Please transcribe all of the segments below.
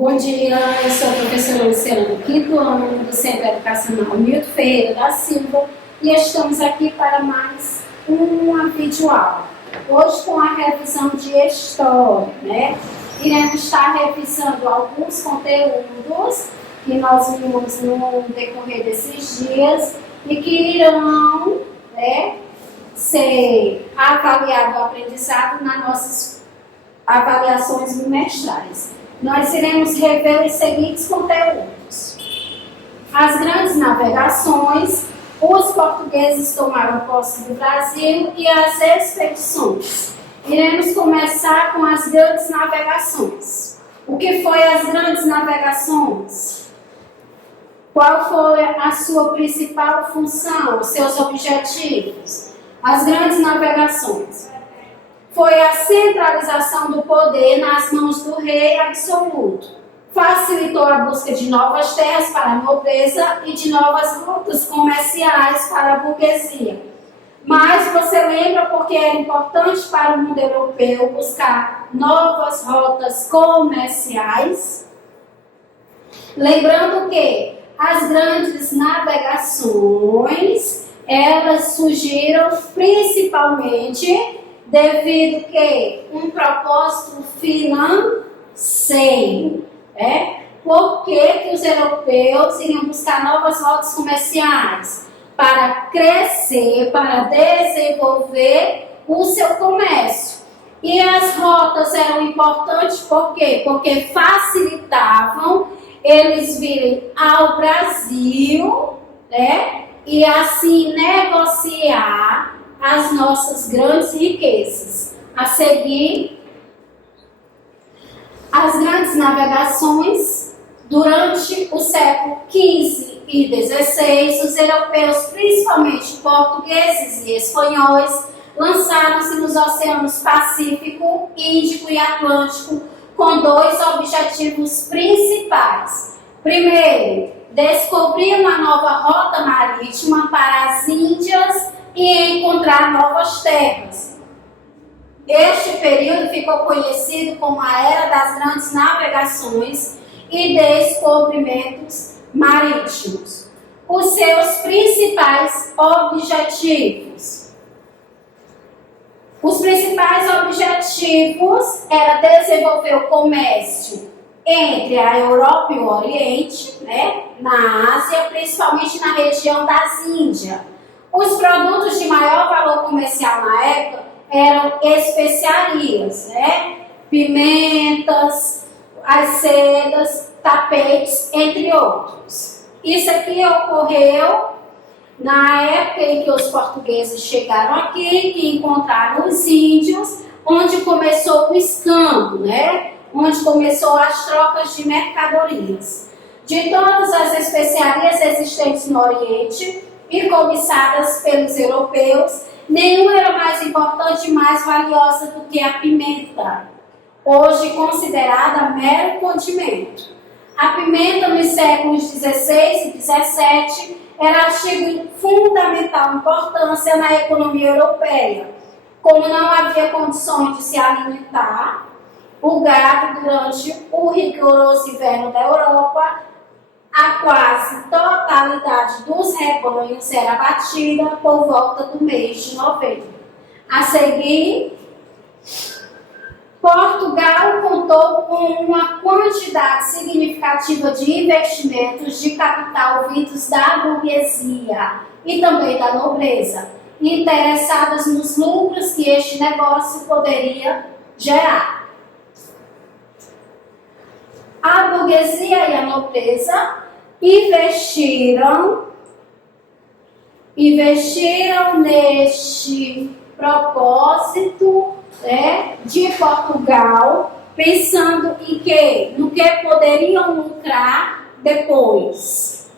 Bom dia, eu sou a professora Luciana do 5º ano do Centro Educacional Milton Ferreira da Silva e estamos aqui para mais uma videoaula. Hoje com a revisão de História, né? Iremos estar revisando alguns conteúdos que nós vimos no decorrer desses dias e que irão, ser avaliado o aprendizado nas nossas avaliações bimestrais. Nós iremos rever os seguintes conteúdos. As grandes navegações, os portugueses tomaram posse do Brasil e as expedições. Iremos começar com as grandes navegações. O que foi as grandes navegações? Qual foi a sua principal função, os seus objetivos? As grandes navegações foi a centralização do poder nas mãos do rei absoluto. Facilitou a busca de novas terras para a nobreza e de novas rotas comerciais para a burguesia. Mas você lembra porque era importante para o mundo europeu buscar novas rotas comerciais? Lembrando que as grandes navegações, elas surgiram principalmente devido que um propósito financeiro, Por que os europeus iriam buscar novas rotas comerciais? Para crescer, para desenvolver o seu comércio. E as rotas eram importantes por quê? Porque facilitavam eles virem ao Brasil, e assim negociar as nossas grandes riquezas. A seguir, as grandes navegações. Durante o século XV e XVI, os europeus, principalmente portugueses e espanhóis, lançaram-se nos oceanos Pacífico, Índico e Atlântico com dois objetivos principais. Primeiro, descobrir uma nova rota marítima para as Índias e encontrar novas terras. Este período ficou conhecido como a Era das Grandes Navegações e Descobrimentos Marítimos. Os seus principais objetivos. Os principais objetivos eram desenvolver o comércio entre a Europa e o Oriente, na Ásia, principalmente na região das Índias. Os produtos de maior valor comercial na época eram especiarias, pimentas, as sedas, tapetes, entre outros. Isso aqui ocorreu na época em que os portugueses chegaram aqui, que encontraram os índios, onde começou o escambo, onde começou as trocas de mercadorias. De todas as especiarias existentes no Oriente e cobiçadas pelos europeus, nenhuma era mais importante e mais valiosa do que a pimenta, hoje considerada mero condimento. A pimenta nos séculos XVI e XVII era artigo de fundamental importância na economia europeia. Como não havia condições de se alimentar o gado durante o rigoroso inverno da Europa, a quase totalidade dos rebanhos era abatida por volta do mês de novembro. A seguir, Portugal contou com uma quantidade significativa de investimentos de capital vindos da burguesia e também da nobreza, interessadas nos lucros que este negócio poderia gerar. A burguesia e a nobreza investiram neste propósito de Portugal, pensando em quê? No que poderiam lucrar depois.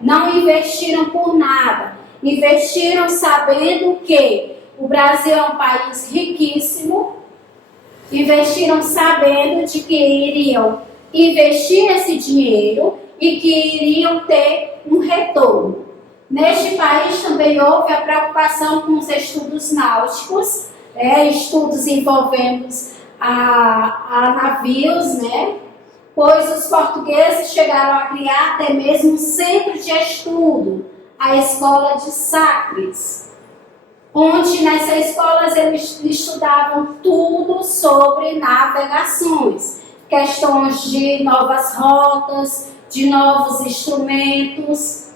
Não investiram por nada, investiram sabendo que o Brasil é um país riquíssimo, investiram sabendo de que iriam investir esse dinheiro e que iriam ter um retorno. Neste país também houve a preocupação com os estudos náuticos, estudos envolvendo a navios, pois os portugueses chegaram a criar até mesmo um centro de estudo, a Escola de Sagres, onde nessa escola eles estudavam tudo sobre navegações, questões de novas rotas, de novos instrumentos,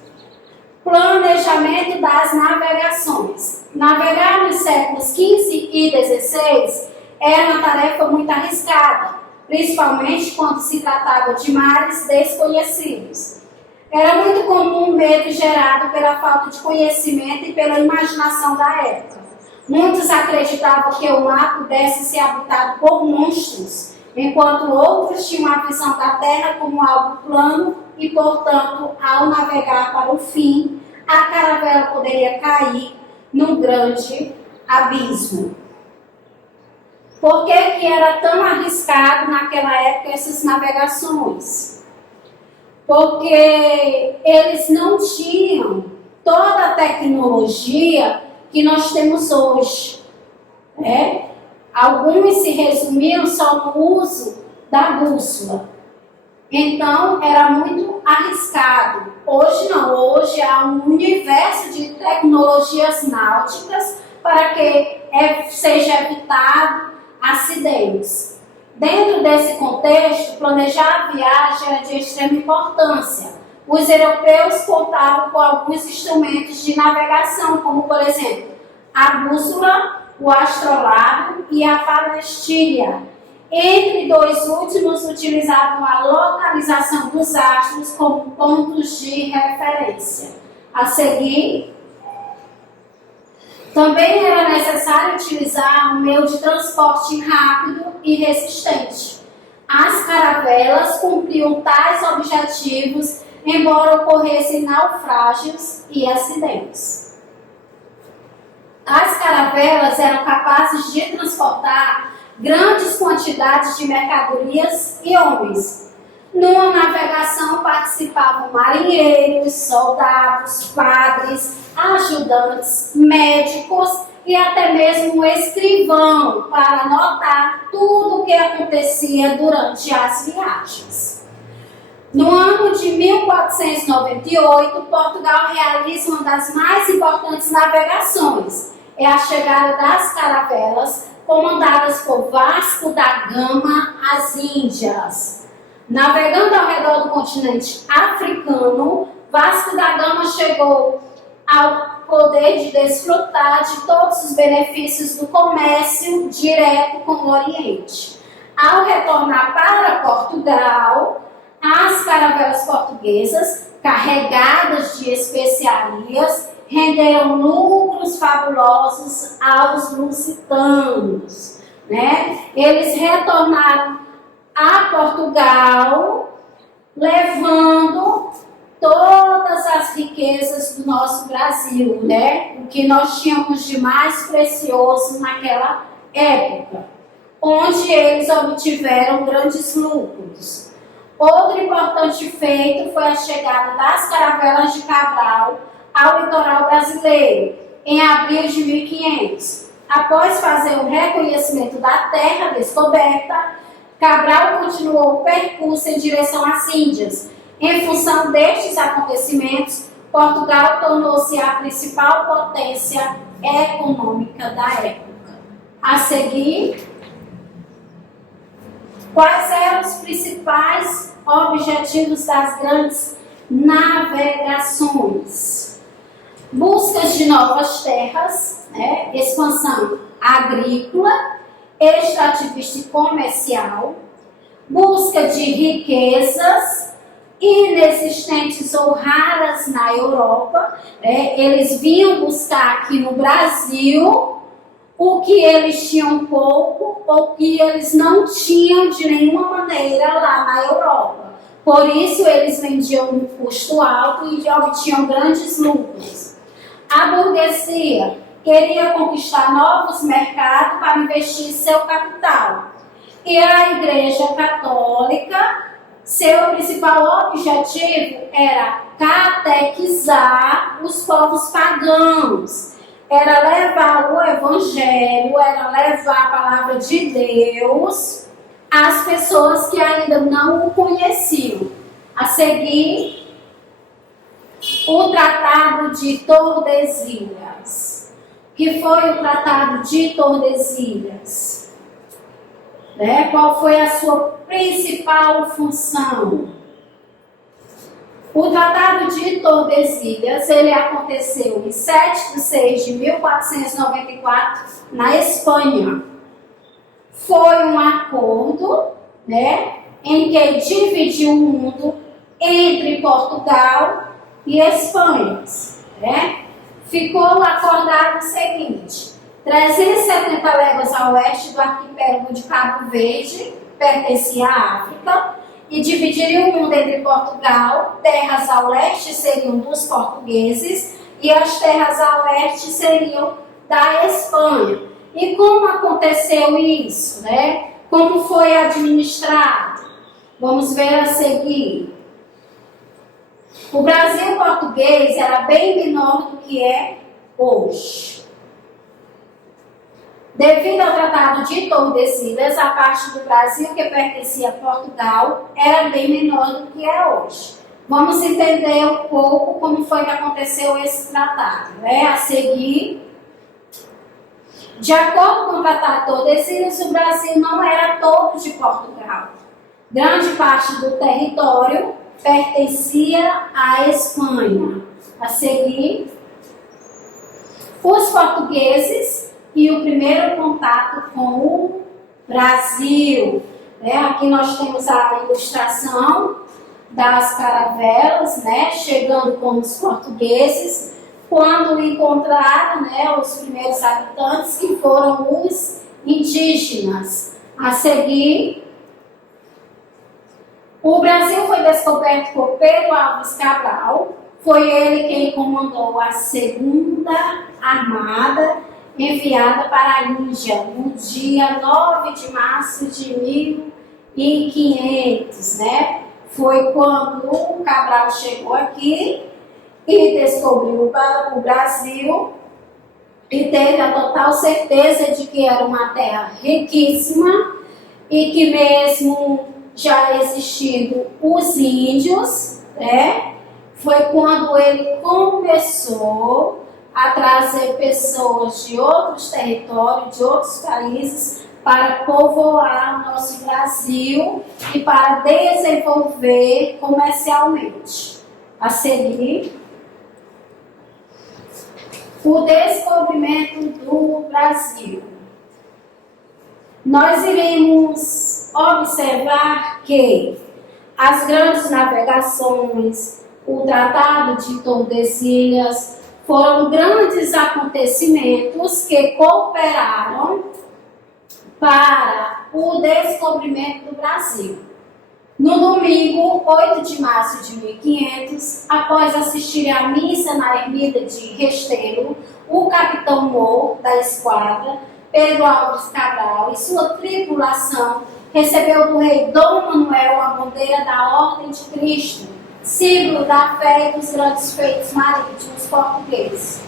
planejamento das navegações. Navegar nos séculos XV e XVI era uma tarefa muito arriscada, principalmente quando se tratava de mares desconhecidos. Era muito comum o medo gerado pela falta de conhecimento e pela imaginação da época. Muitos acreditavam que o mar pudesse ser habitado por monstros, enquanto outros tinham a visão da terra como algo plano e, portanto, ao navegar para o fim, a caravela poderia cair num grande abismo. Por que era tão arriscado naquela época essas navegações? Porque eles não tinham toda a tecnologia que nós temos hoje, né? Alguns se resumiam só no uso da bússola. Então, era muito arriscado. Hoje não, hoje há um universo de tecnologias náuticas para que seja evitado acidentes. Dentro desse contexto, planejar a viagem era de extrema importância. Os europeus contavam com alguns instrumentos de navegação, como, por exemplo, a bússola, o astrolábio e a palestilha. Entre dois últimos, utilizavam a localização dos astros como pontos de referência. A seguir, também era necessário utilizar um meio de transporte rápido e resistente. As caravelas cumpriam tais objetivos, embora ocorressem naufrágios e acidentes. As caravelas eram capazes de transportar grandes quantidades de mercadorias e homens. Numa navegação participavam marinheiros, soldados, padres, ajudantes, médicos e até mesmo um escrivão para anotar tudo o que acontecia durante as viagens. No ano de 1498, Portugal realiza uma das mais importantes navegações. É a chegada das caravelas, comandadas por Vasco da Gama às Índias. Navegando ao redor do continente africano, Vasco da Gama chegou ao poder de desfrutar de todos os benefícios do comércio direto com o Oriente. Ao retornar para Portugal, as caravelas portuguesas, carregadas de especiarias, renderam lucros fabulosos aos lusitanos, né? Eles retornaram a Portugal, levando todas as riquezas do nosso Brasil, né? O que nós tínhamos de mais precioso naquela época, onde eles obtiveram grandes lucros. Outro importante feito foi a chegada das caravelas de Cabral ao litoral brasileiro, em abril de 1500. Após fazer o reconhecimento da terra descoberta, Cabral continuou o percurso em direção às Índias. Em função destes acontecimentos, Portugal tornou-se a principal potência econômica da época. A seguir, quais eram os principais objetivos das grandes navegações? Buscas de novas terras, né? Expansão agrícola, extrativista e comercial, busca de riquezas inexistentes ou raras na Europa. Eles vinham buscar aqui no Brasil o que eles tinham pouco ou que eles não tinham de nenhuma maneira lá na Europa. Por isso eles vendiam um custo alto e obtinham grandes lucros. A burguesia queria conquistar novos mercados para investir seu capital. E a Igreja Católica, seu principal objetivo era catequizar os povos pagãos. Era levar o Evangelho, era levar a palavra de Deus as pessoas que ainda não o conheciam. A seguir, o Tratado de Tordesilhas. Que foi o Tratado de Tordesilhas? Qual foi a sua principal função? O Tratado de Tordesilhas, ele aconteceu em 7 de 6 de 1494, na Espanha. Foi um acordo, em que dividiu o mundo entre Portugal e Espanha. Ficou acordado o seguinte: 370 léguas a oeste do arquipélago de Cabo Verde, pertencia à África, e dividiria o mundo entre Portugal. Terras ao leste seriam dos portugueses e as terras a oeste seriam da Espanha. E como aconteceu isso? Como foi administrado? Vamos ver a seguir. O Brasil português era bem menor do que é hoje. Devido ao Tratado de Tordesilhas, a parte do Brasil que pertencia a Portugal era bem menor do que é hoje. Vamos entender um pouco como foi que aconteceu esse tratado. A seguir, de acordo com o Tratado de Tordesilhas, o Brasil não era todo de Portugal. Grande parte do território pertencia à Espanha. A seguir, os portugueses e o primeiro contato com o Brasil. Aqui nós temos a ilustração das caravelas, chegando com os portugueses, quando encontraram os primeiros habitantes, que foram os indígenas. A seguir, o Brasil foi descoberto por Pedro Álvares Cabral. Foi ele quem comandou a segunda armada enviada para a Índia no dia 9 de março de 1500, Foi quando o Cabral chegou aqui e descobriu o Brasil e teve a total certeza de que era uma terra riquíssima e que mesmo já existindo os índios, foi quando ele começou a trazer pessoas de outros territórios, de outros países, para povoar o nosso Brasil e para desenvolver comercialmente. A seguir, o descobrimento do Brasil. Nós iremos observar que as grandes navegações, o Tratado de Tordesilhas, foram grandes acontecimentos que cooperaram para o descobrimento do Brasil. No domingo, 8 de março de 1500, após assistir à missa na ermida de Restelo, o capitão Moore da esquadra, Pedro Álvares Cabral, e sua tripulação recebeu do rei Dom Manuel a bandeira da Ordem de Cristo, símbolo da fé e dos grandes feitos marítimos portugueses.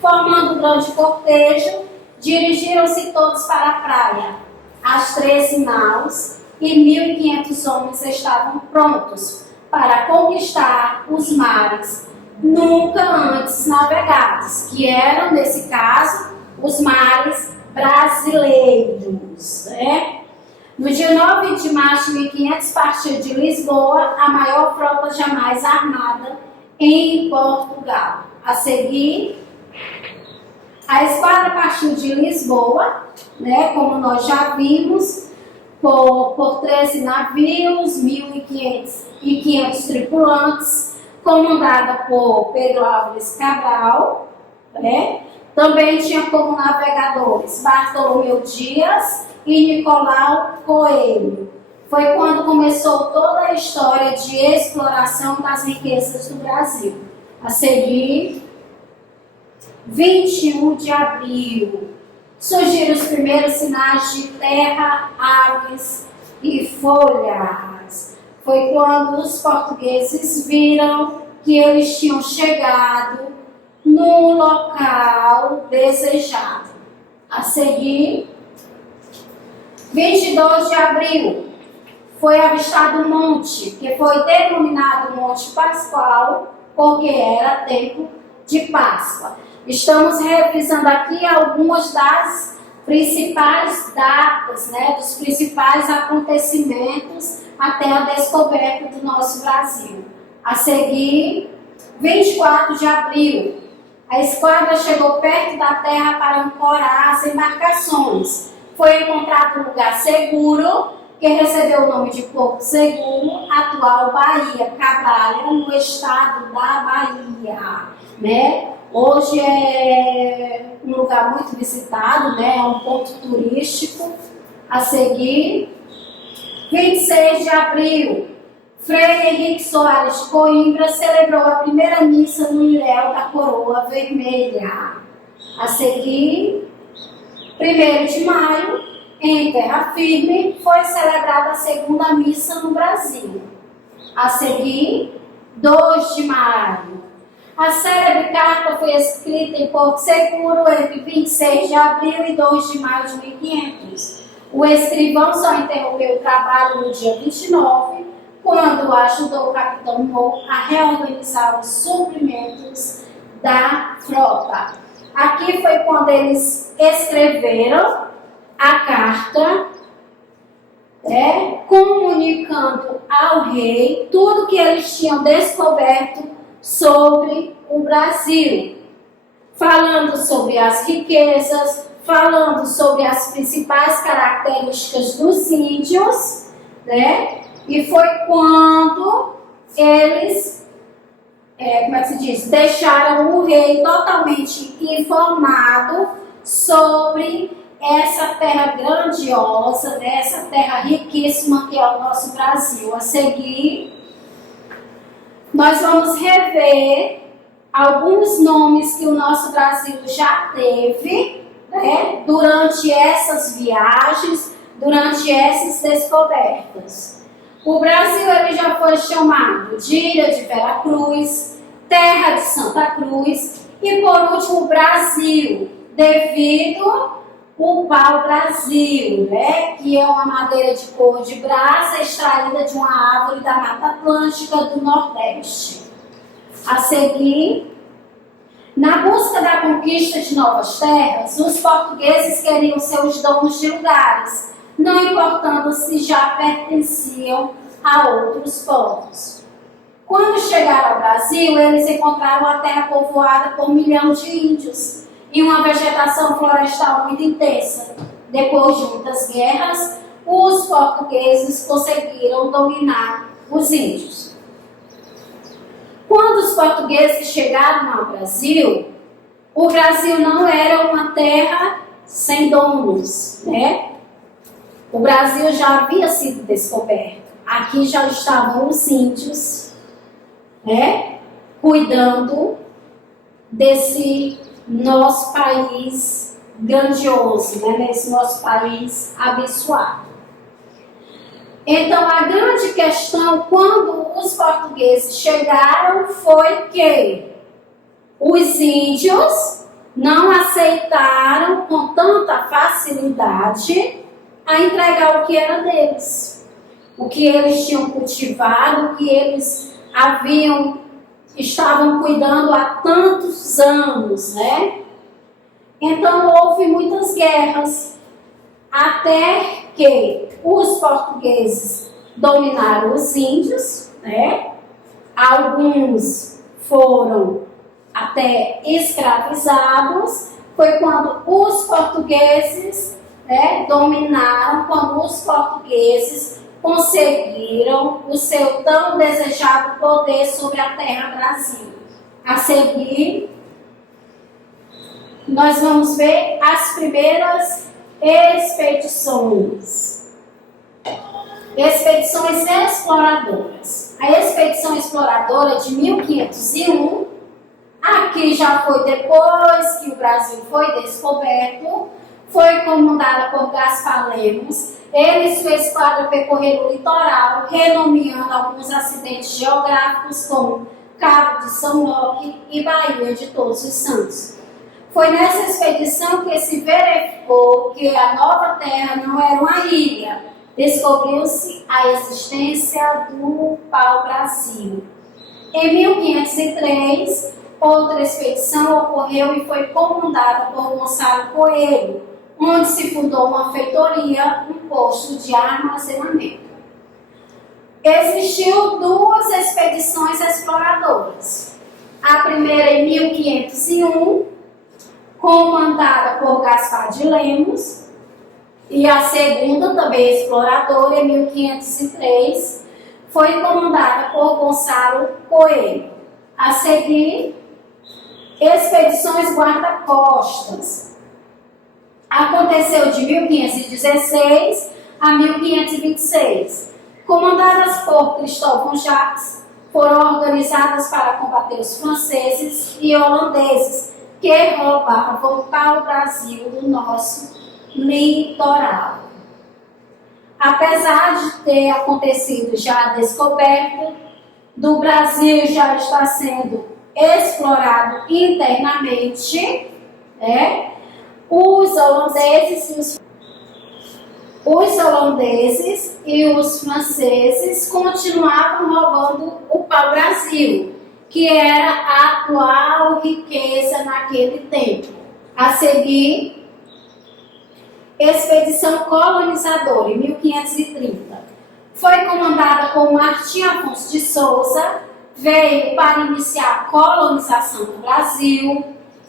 Formando um grande cortejo, dirigiram-se todos para a praia. As 13 naus e 1.500 homens estavam prontos para conquistar os mares nunca antes navegados, que eram, nesse caso, os mares brasileiros. No dia 9 de março de 1500, partiu de Lisboa a maior frota jamais armada em Portugal. A seguir, a esquadra partiu de Lisboa, como nós já vimos, por 13 navios, 1.500 tripulantes, comandada por Pedro Álvares Cabral. Também tinha como navegadores Bartolomeu Dias e Nicolau Coelho. Foi quando começou toda a história de exploração das riquezas do Brasil. A seguir, 21 de abril, surgiram os primeiros sinais de terra, aves e folhas. Foi quando os portugueses viram que eles tinham chegado no local desejado. A seguir, 22 de abril, foi avistado um monte, que foi denominado Monte Pascual, porque era tempo de Páscoa. Estamos revisando aqui algumas das principais datas, dos principais acontecimentos até a descoberta do nosso Brasil. A seguir, 24 de abril, a esquadra chegou perto da terra para ancorar as embarcações. Foi encontrado um lugar seguro, que recebeu o nome de Porto Seguro, atual Bahia, Cabralha, no estado da Bahia. Hoje é um lugar muito visitado, é um ponto turístico. A seguir, 26 de abril, Frei Henrique Soares de Coimbra celebrou a primeira missa no Ilhéu da Coroa Vermelha. A seguir, 1º de maio, em Terra Firme, foi celebrada a segunda missa no Brasil. A seguir, 2 de maio, a célebre carta foi escrita em Porto Seguro entre 26 de abril e 2 de maio de 1500. O escrivão só interrompeu o trabalho no dia 29, quando ajudou o capitão Moore a reorganizar os suprimentos da frota. Aqui foi quando eles escreveram a carta, comunicando ao rei tudo que eles tinham descoberto sobre o Brasil, falando sobre as riquezas, falando sobre as principais características dos índios, e foi quando eles, deixaram o rei totalmente informado sobre essa terra grandiosa, essa terra riquíssima que é o nosso Brasil. A seguir, nós vamos rever alguns nomes que o nosso Brasil já teve, durante essas viagens, durante essas descobertas. O Brasil ele já foi chamado de Ilha de Veracruz, Terra de Santa Cruz e, por último, Brasil, devido o pau-brasil, que é uma madeira de cor de brasa extraída de uma árvore da Mata Atlântica do Nordeste. A seguir, na busca da conquista de novas terras, os portugueses queriam ser os donos de lugares, não importando se já pertenciam a outros povos. Quando chegaram ao Brasil, eles encontraram a terra povoada por 1 milhão de índios e uma vegetação florestal muito intensa. Depois de muitas guerras, os portugueses conseguiram dominar os índios. Quando os portugueses chegaram ao Brasil, o Brasil não era uma terra sem donos, O Brasil já havia sido descoberto. Aqui já estavam os índios, cuidando desse nosso país grandioso, nesse nosso país abençoado. Então, a grande questão quando os portugueses chegaram foi que os índios não aceitaram com tanta facilidade a entregar o que era deles, o que eles tinham cultivado, o que eles estavam cuidando há tantos anos, Então houve muitas guerras, até que os portugueses dominaram os índios, Alguns foram até escravizados. Foi quando os portugueses dominaram, quando os portugueses conseguiram o seu tão desejado poder sobre a terra Brasil. A seguir, nós vamos ver as primeiras expedições. Expedições exploradoras. A expedição exploradora de 1501, aqui já foi depois que o Brasil foi descoberto, foi comandada por Gaspar Lemos. Ele e sua esquadra percorreram o litoral, renomeando alguns acidentes geográficos como Cabo de São Roque e Baía de Todos os Santos. Foi nessa expedição que se verificou que a nova terra não era uma ilha, descobriu-se a existência do pau-brasil. Em 1503, outra expedição ocorreu e foi comandada por Gonçalo Coelho, onde se fundou uma feitoria, um posto de armazenamento. Existiu duas expedições exploradoras. A primeira em 1501, comandada por Gaspar de Lemos, e a segunda, também exploradora, em 1503, foi comandada por Gonçalo Coelho. A seguir, expedições guarda-costas. Aconteceu de 1516 a 1526. Comandadas por Cristóvão Jacques, foram organizadas para combater os franceses e holandeses que roubavam o pau-brasil do nosso litoral. Apesar de ter acontecido já a descoberta do Brasil, já está sendo explorado internamente, os holandeses e os franceses continuavam roubando o pau-brasil, que era a atual riqueza naquele tempo. A seguir, expedição colonizadora, em 1530. Foi comandada por Martim Afonso de Souza, veio para iniciar a colonização do Brasil,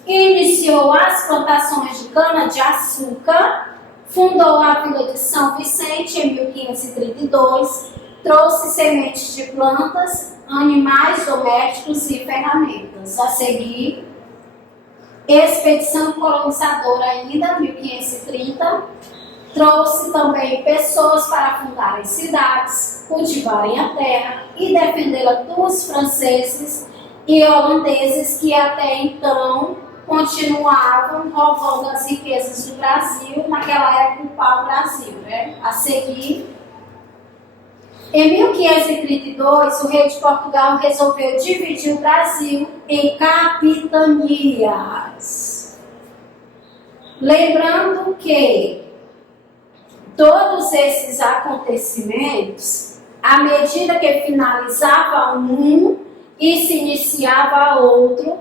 iniciou as plantações de cana-de-açúcar, fundou a Vila de São Vicente em 1532, trouxe sementes de plantas, animais domésticos e ferramentas. A seguir, expedição colonizadora ainda, 1530, trouxe também pessoas para fundarem cidades, cultivarem a terra e defendê-la dos franceses e holandeses que até então continuavam roubando as riquezas do Brasil, naquela época o pau-brasil. A seguir, em 1532, o rei de Portugal resolveu dividir o Brasil em capitanias. Lembrando que todos esses acontecimentos, à medida que finalizava um e se iniciava outro,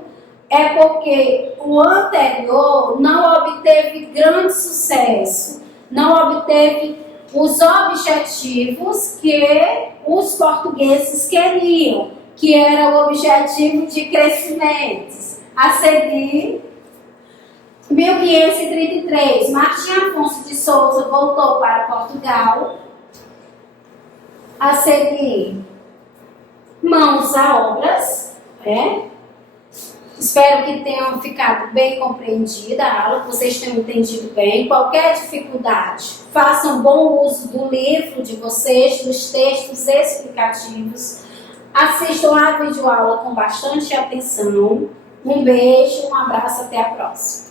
é porque o anterior não obteve grande sucesso, não obteve os objetivos que os portugueses queriam, que era o objetivo de crescimento. A seguir, 1533, Martim Afonso de Souza voltou para Portugal. A seguir, mãos a obras, Espero que tenham ficado bem compreendida a aula, que vocês tenham entendido bem. Qualquer dificuldade, façam bom uso do livro de vocês, dos textos explicativos. Assistam a videoaula com bastante atenção. Um beijo, um abraço, até a próxima.